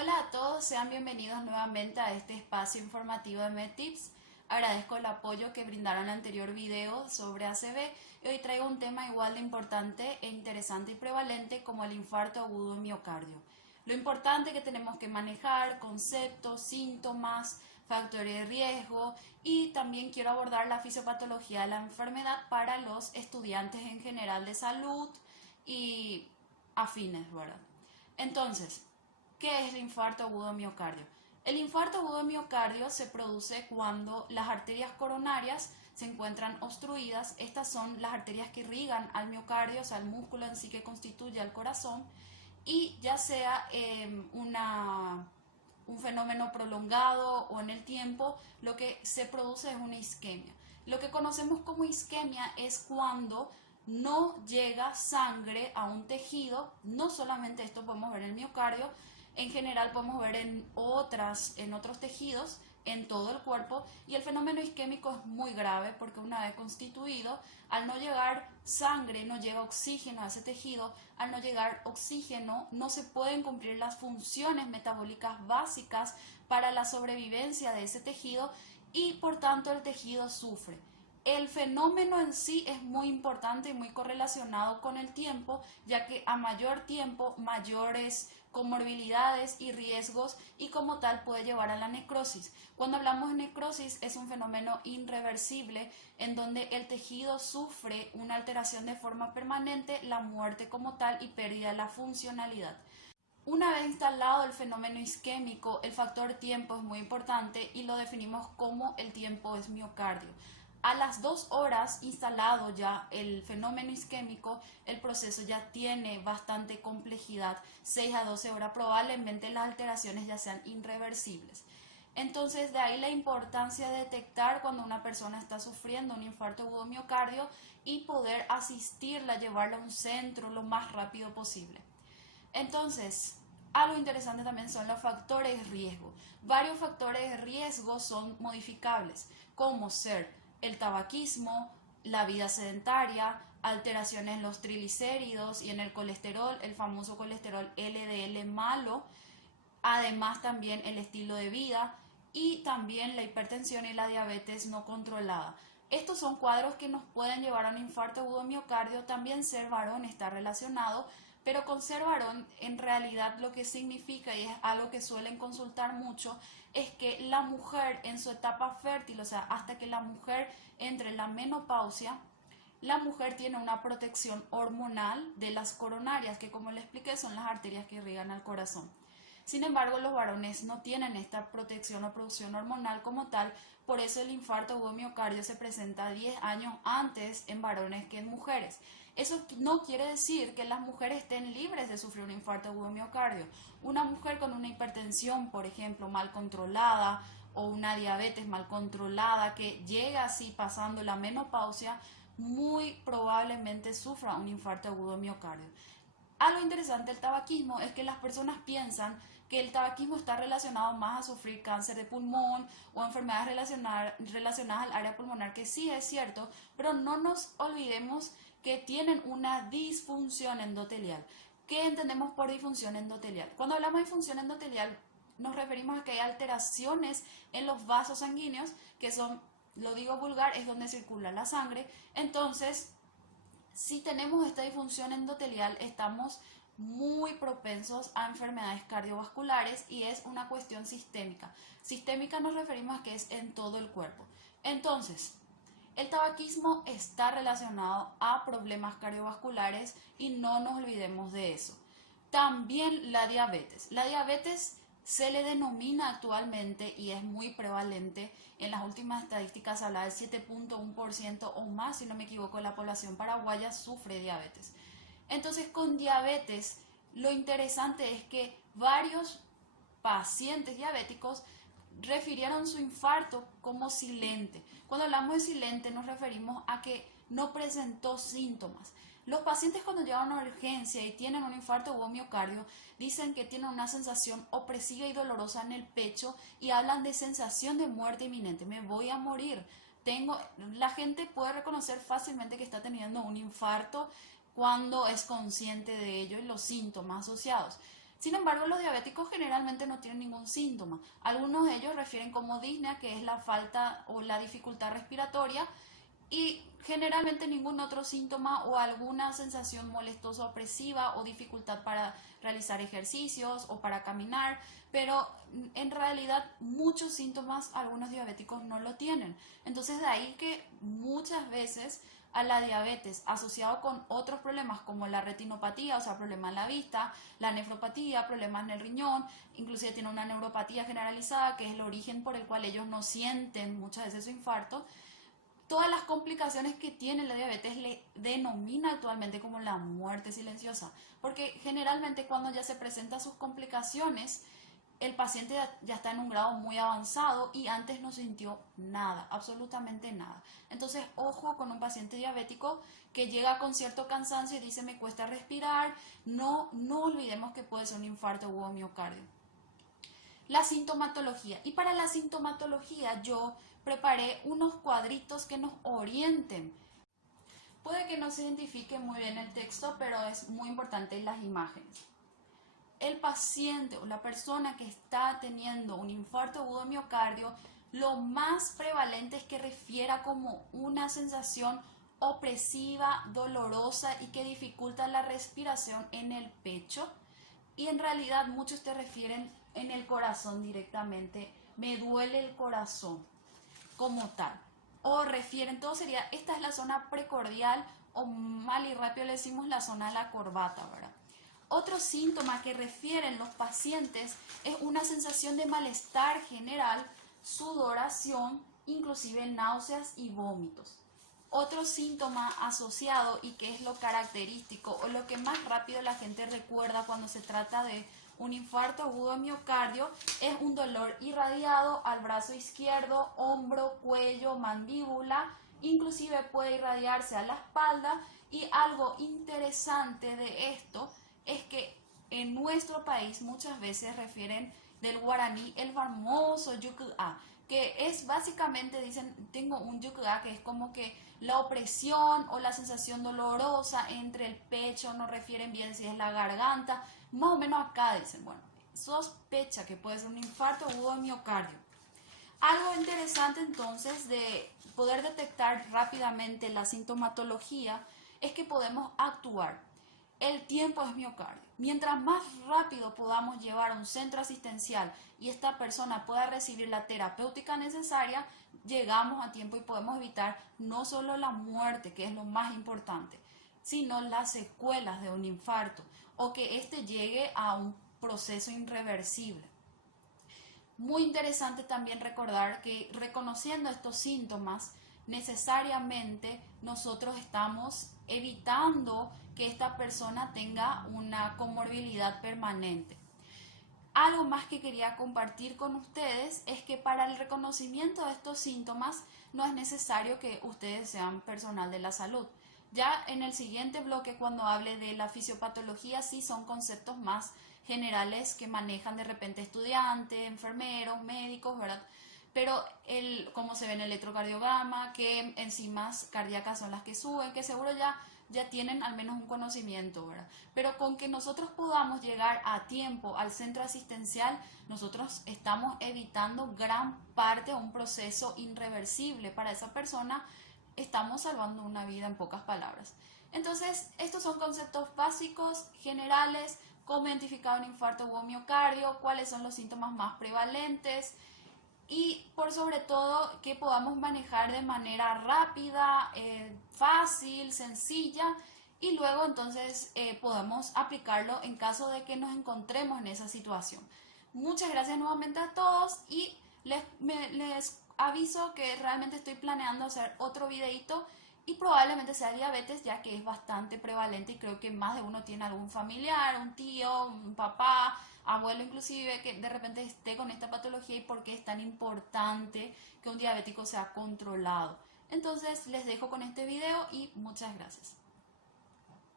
Hola a todos, sean bienvenidos nuevamente a este espacio informativo de MedTips. Agradezco el apoyo que brindaron en el anterior video sobre ACV y hoy traigo un tema igual de importante e interesante y prevalente como el infarto agudo de miocardio. Lo importante que tenemos que manejar, conceptos, síntomas, factores de riesgo y también quiero abordar la fisiopatología de la enfermedad para los estudiantes en general de salud y afines, ¿verdad? Entonces, ¿qué es el infarto agudo de miocardio? El infarto agudo de miocardio se produce cuando las arterias coronarias se encuentran obstruidas. Estas son las arterias que irrigan al miocardio, o sea, el músculo en sí que constituye al corazón, y ya sea un fenómeno prolongado o en el tiempo, lo que se produce es una isquemia. Lo que conocemos como isquemia es cuando no llega sangre a un tejido. No solamente esto podemos ver en el miocardio, en general podemos ver en otros tejidos, en todo el cuerpo, y el fenómeno isquémico es muy grave porque una vez constituido, al no llegar sangre, no llega oxígeno a ese tejido, al no llegar oxígeno no se pueden cumplir las funciones metabólicas básicas para la sobrevivencia de ese tejido y por tanto el tejido sufre. El fenómeno en sí es muy importante y muy correlacionado con el tiempo, ya que a mayor tiempo, mayores comorbilidades y riesgos y como tal puede llevar a la necrosis. Cuando hablamos de necrosis es un fenómeno irreversible en donde el tejido sufre una alteración de forma permanente, la muerte como tal y pérdida de la funcionalidad. Una vez instalado el fenómeno isquémico, el factor tiempo es muy importante y lo definimos como el tiempo es miocardio. A las 2 horas instalado ya el fenómeno isquémico, el proceso ya tiene bastante complejidad. 6 a 12 horas probablemente las alteraciones ya sean irreversibles. Entonces, de ahí la importancia de detectar cuando una persona está sufriendo un infarto agudo miocardio y poder asistirla, llevarla a un centro lo más rápido posible. Entonces, algo interesante también son los factores de riesgo. Varios factores de riesgo son modificables, como ser el tabaquismo, la vida sedentaria, alteraciones en los triglicéridos y en el colesterol, el famoso colesterol LDL malo, además también el estilo de vida y también la hipertensión y la diabetes no controlada. Estos son cuadros que nos pueden llevar a un infarto agudo de miocardio. También ser varón está relacionado, pero con ser varón en realidad lo que significa, y es algo que suelen consultar mucho, es que la mujer en su etapa fértil, o sea, hasta que la mujer entre en la menopausia, la mujer tiene una protección hormonal de las coronarias, que como le expliqué son las arterias que irrigan al corazón. Sin embargo, los varones no tienen esta protección o producción hormonal como tal, por eso el infarto agudo miocardio se presenta 10 años antes en varones que en mujeres. Eso no quiere decir que las mujeres estén libres de sufrir un infarto agudo miocardio. Una mujer con una hipertensión, por ejemplo, mal controlada, o una diabetes mal controlada que llega así pasando la menopausia, muy probablemente sufra un infarto agudo miocardio. Algo interesante del tabaquismo es que las personas piensan que el tabaquismo está relacionado más a sufrir cáncer de pulmón o enfermedades relacionadas al área pulmonar, que sí es cierto, pero no nos olvidemos que tienen una disfunción endotelial. ¿Qué entendemos por disfunción endotelial? Cuando hablamos de disfunción endotelial nos referimos a que hay alteraciones en los vasos sanguíneos, que son, lo digo vulgar, es donde circula la sangre. Entonces, si tenemos esta disfunción endotelial, estamos muy propensos a enfermedades cardiovasculares y es una cuestión sistémica. Sistémica nos referimos a que es en todo el cuerpo. Entonces, el tabaquismo está relacionado a problemas cardiovasculares y no nos olvidemos de eso. También la diabetes. La diabetes se le denomina actualmente y es muy prevalente. En las últimas estadísticas habla del 7.1% o más, si no me equivoco, de la población paraguaya sufre diabetes. Entonces, con diabetes, lo interesante es que varios pacientes diabéticos refirieron su infarto como silente. Cuando hablamos de silente nos referimos a que no presentó síntomas. Los pacientes cuando llegan a urgencia y tienen un infarto o miocardio dicen que tienen una sensación opresiva y dolorosa en el pecho y hablan de sensación de muerte inminente. Me voy a morir. La gente puede reconocer fácilmente que está teniendo un infarto cuando es consciente de ello y los síntomas asociados. Sin embargo, los diabéticos generalmente no tienen ningún síntoma. Algunos de ellos refieren como disnea, que es la falta o la dificultad respiratoria, y generalmente ningún otro síntoma o alguna sensación molestosa opresiva o dificultad para realizar ejercicios o para caminar, pero en realidad muchos síntomas algunos diabéticos no lo tienen. Entonces de ahí que muchas veces a la diabetes asociado con otros problemas como la retinopatía, o sea, problemas en la vista, la nefropatía, problemas en el riñón, inclusive tiene una neuropatía generalizada que es el origen por el cual ellos no sienten muchas veces su infarto. Todas las complicaciones que tiene la diabetes le denomina actualmente como la muerte silenciosa, porque generalmente cuando ya se presentan sus complicaciones, el paciente ya está en un grado muy avanzado y antes no sintió nada, absolutamente nada. Entonces, ojo con un paciente diabético que llega con cierto cansancio y dice me cuesta respirar, no olvidemos que puede ser un infarto o miocardio. La sintomatología. Y para la sintomatología yo preparé unos cuadritos que nos orienten. Puede que no se identifique muy bien el texto, pero es muy importante las imágenes. El paciente o la persona que está teniendo un infarto agudo de miocardio, lo más prevalente es que refiera como una sensación opresiva, dolorosa y que dificulta la respiración en el pecho. Y en realidad muchos te refieren en el corazón directamente, me duele el corazón como tal. O refieren, todo sería, esta es la zona precordial o mal y rápido le decimos la zona de la corbata, ¿verdad? Otro síntoma que refieren los pacientes es una sensación de malestar general, sudoración, inclusive náuseas y vómitos. Otro síntoma asociado y que es lo característico o lo que más rápido la gente recuerda cuando se trata de un infarto agudo de miocardio es un dolor irradiado al brazo izquierdo, hombro, cuello, mandíbula, inclusive puede irradiarse a la espalda. Y algo interesante de esto es que en nuestro país muchas veces refieren del guaraní el famoso yucá, que es básicamente, dicen, tengo un yucá, que es como que la opresión o la sensación dolorosa entre el pecho, no refieren bien si es la garganta, más o menos acá dicen, bueno, sospecha que puede ser un infarto agudo de miocardio. Algo interesante entonces de poder detectar rápidamente la sintomatología es que podemos actuar. El tiempo es miocardio. Mientras más rápido podamos llevar a un centro asistencial y esta persona pueda recibir la terapéutica necesaria, llegamos a tiempo y podemos evitar no solo la muerte, que es lo más importante, sino las secuelas de un infarto o que éste llegue a un proceso irreversible. Muy interesante también recordar que reconociendo estos síntomas, necesariamente nosotros estamos evitando que esta persona tenga una comorbilidad permanente. Algo más que quería compartir con ustedes es que para el reconocimiento de estos síntomas no es necesario que ustedes sean personal de la salud. Ya en el siguiente bloque, cuando hable de la fisiopatología, sí son conceptos más generales que manejan de repente estudiantes, enfermeros, médicos, ¿verdad? Pero como se ve en el electrocardiograma, qué enzimas cardíacas son las que suben, que seguro ya tienen al menos un conocimiento, ¿verdad? Pero con que nosotros podamos llegar a tiempo al centro asistencial, nosotros estamos evitando gran parte de un proceso irreversible para esa persona, estamos salvando una vida en pocas palabras. Entonces, estos son conceptos básicos, generales, cómo identificar un infarto o miocardio, cuáles son los síntomas más prevalentes y por sobre todo que podamos manejar de manera rápida, fácil, sencilla y luego entonces podemos aplicarlo en caso de que nos encontremos en esa situación. Muchas gracias nuevamente a todos y les aviso que realmente estoy planeando hacer otro videito y probablemente sea diabetes, ya que es bastante prevalente y creo que más de uno tiene algún familiar, un tío, un papá, abuelo inclusive, que de repente esté con esta patología y por qué es tan importante que un diabético sea controlado. Entonces les dejo con este video y muchas gracias.